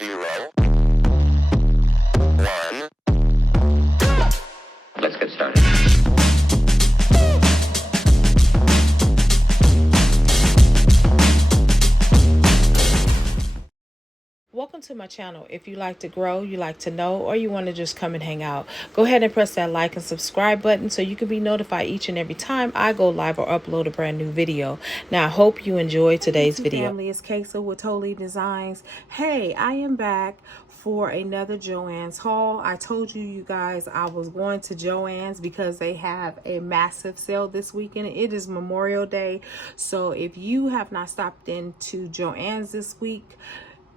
0, 1. Let's get started. Welcome to my channel. If you like to grow, you like to know, or you want to just come and hang out, go ahead and press that like and subscribe button so you can be notified each and every time I go live or upload a brand new video. Now, I hope you enjoyed today's video. Family, it's Kaysa with Totally Designs. Hey, I am back for another Joanns haul. I told you guys I was going to Joanns because they have a massive sale this weekend. It is Memorial Day. So if you have not stopped into Joanns this week,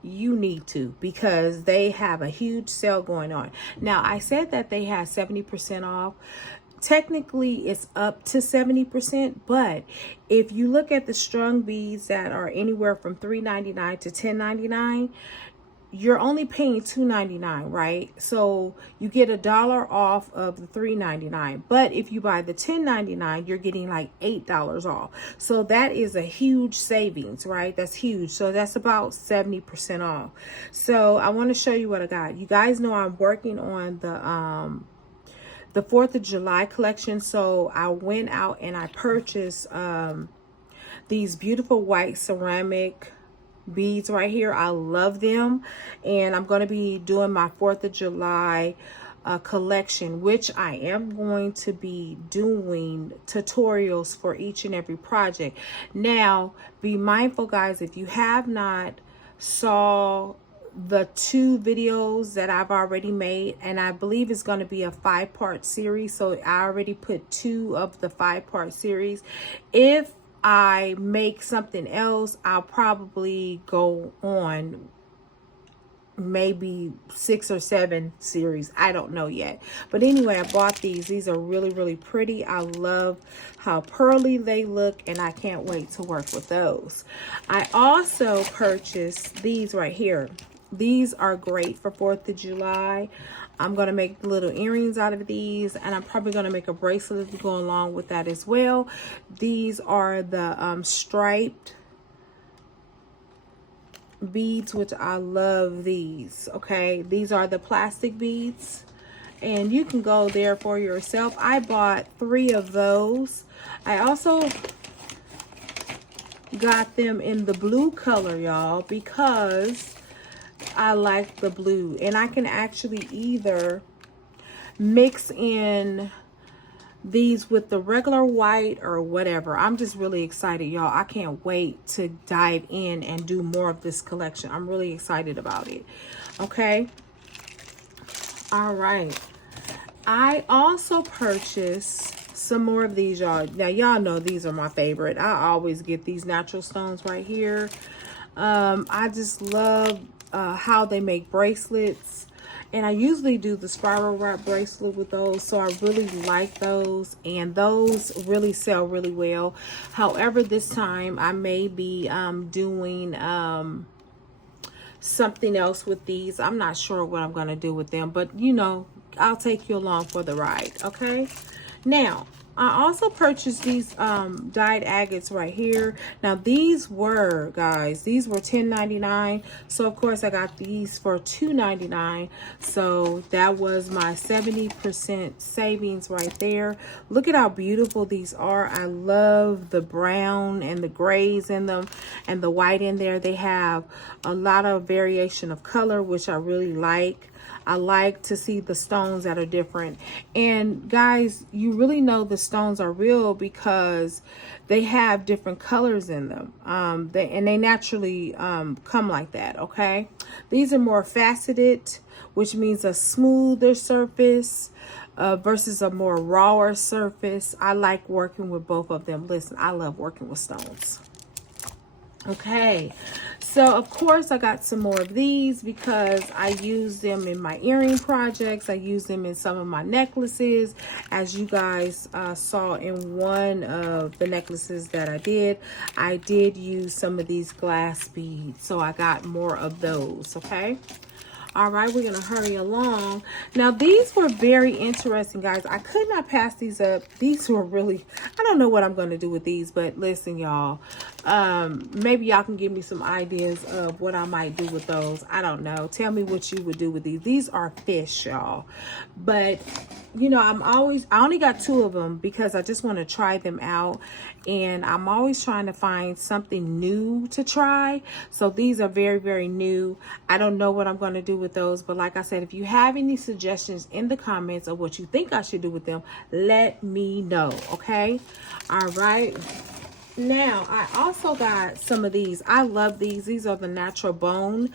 you need to, because they have a huge sale going on. Now, I said that they had 70% off. Technically, it's up to 70%, but if you look at the strung beads that are anywhere from $3.99 to $10.99, you're only paying $2.99, right? So you get $1 off of the $3.99. But if you buy the $10.99, you're getting like $8 off. So that is a huge savings, right? That's huge. So that's about 70% off. So I want to show you what I got. You guys know I'm working on the 4th of July collection. So I went out and I purchased these beautiful white ceramic beads right here. I love them, and I'm going to be doing my 4th of July collection, which I am going to be doing tutorials for each and every project. Now, be mindful, guys, if you have not saw the 2 videos that I've already made, and I believe it's going to be a 5-part series, so I already put 2 of the 5-part series. If I make something else, I'll probably go on maybe 6 or 7 series. I don't know yet. But anyway, I bought these. These are really, really pretty. I love how pearly they look, and I can't wait to work with those. I also purchased these right here. These are great for 4th of July. I'm going to make little earrings out of these, and I'm probably going to make a bracelet to go along with that as well. These are the striped beads, which I love these. Okay, these are the plastic beads, and you can go there for yourself. I bought 3 of those. I also got them in the blue color, y'all, because I like the blue, and I can actually either mix in these with the regular white or whatever. I'm just really excited, y'all. I can't wait to dive in and do more of this collection. I'm really excited about it. Okay. All right. I also purchased some more of these, y'all. Now, y'all know these are my favorite. I always get these natural stones right here. I just love how they make bracelets, and I usually do the spiral wrap bracelet with those, so I really like those, and those really sell really well. However, this time I may be doing something else with these. I'm not sure what I'm going to do with them, but you know, I'll take you along for the ride. Okay, now I also purchased these dyed agates right here. Now these were, guys, these were $10.99. So of course I got these for $2.99. So that was my 70% savings right there. Look at how beautiful these are. I love the brown and the grays in them and the white in there. They have a lot of variation of color, which I really like. I like to see the stones that are different. And guys, you really know the stones are real because they have different colors in them. They naturally come like that, okay? These are more faceted, which means a smoother surface versus a more rawer surface. I like working with both of them. Listen, I love working with stones. Okay, so of course I got some more of these because I use them in my earring projects. I use them in some of my necklaces, as you guys saw in one of the necklaces that I did use some of these glass beads, so I got more of those. Okay, all right, we're gonna hurry along. Now these were very interesting, guys. I could not pass these up. These were really, I don't know what I'm gonna do with these, but listen, y'all, Maybe y'all can give me some ideas of what I might do with those. I don't know. Tell me what you would do with these. These are fish, y'all. But, you know, I only got 2 of them because I just want to try them out. And I'm always trying to find something new to try. So these are very, very new. I don't know what I'm going to do with those. But like I said, if you have any suggestions in the comments of what you think I should do with them, let me know. Okay? All right. Now, I also got some of these. I love these. These are the natural bone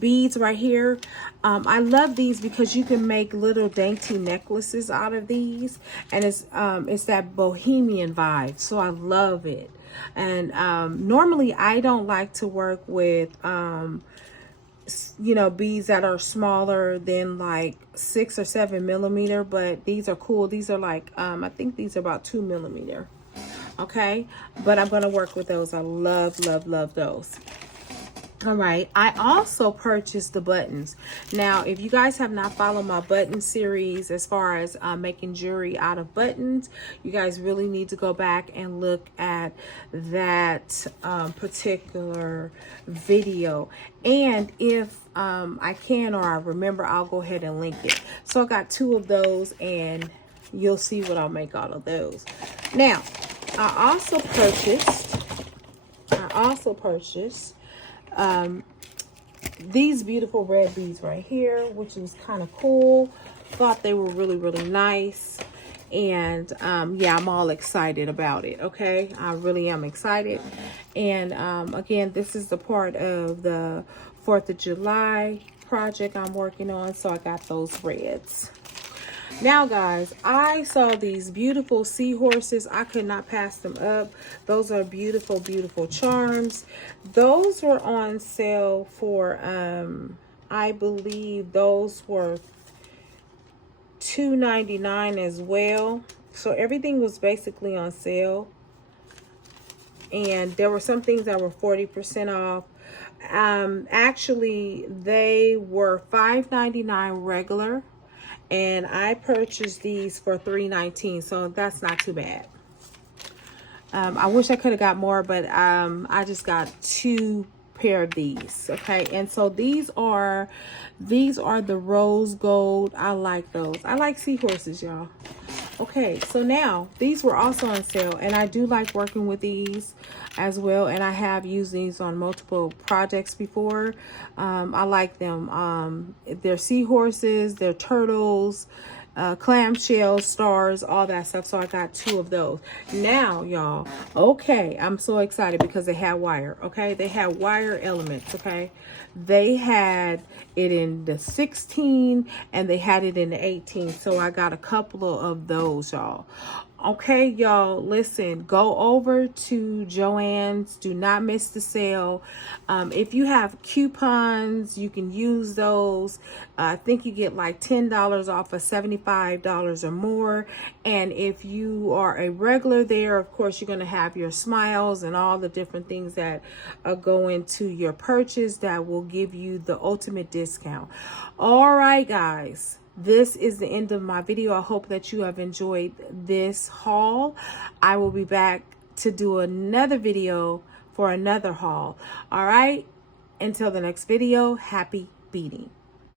beads right here. I love these because you can make little dainty necklaces out of these. And it's that bohemian vibe. So I love it. And normally I don't like to work with you know, beads that are smaller than like 6 or 7 millimeter, but these are cool. These are like I think these are about 2 millimeter. Okay, but I'm gonna work with those. I love those. All right, I also purchased the buttons. Now, if you guys have not followed my button series as far as making jewelry out of buttons, you guys really need to go back and look at that particular video. And if I can or I remember, I'll go ahead and link it. So I got 2 of those and you'll see what I'll make out of those. Now, I also purchased these beautiful red beads right here, which was kind of cool. Thought they were really, really nice. And yeah, I'm all excited about it. Okay, I really am excited. And again, this is the part of the 4th of July project I'm working on, so I got those reds. Now guys, I saw these beautiful seahorses. I could not pass them up. Those are beautiful, beautiful charms. Those were on sale for I believe those were $2.99 as well. So everything was basically on sale. And there were some things that were 40% off. Actually, they were $5.99 regular. And I purchased these for $3.19, so that's not too bad. I wish I could have got more, but I just got 2 pair of these. Okay, and so these are the rose gold. I like those. I like seahorses, y'all. Okay, so now these were also on sale, and I do like working with these as well, and I have used these on multiple projects before. I like them. They're seahorses, they're turtles, clamshell, stars, all that stuff. So I got 2 of those. Now, y'all, okay, I'm so excited because they had wire. Okay, they had wire elements. Okay, they had it in the 16 and they had it in the 18. So I got a couple of those, y'all. Okay, y'all, listen, go over to Joann's. Do not miss the sale. If you have coupons, you can use those. I think you get like $10 off of $75 or more. And if you are a regular there, of course, you're going to have your smiles and all the different things that go into your purchase that will give you the ultimate discount. All right, guys. This is the end of my video. I hope that you have enjoyed this haul. I will be back to do another video for another haul. All right. Until the next video, happy beading.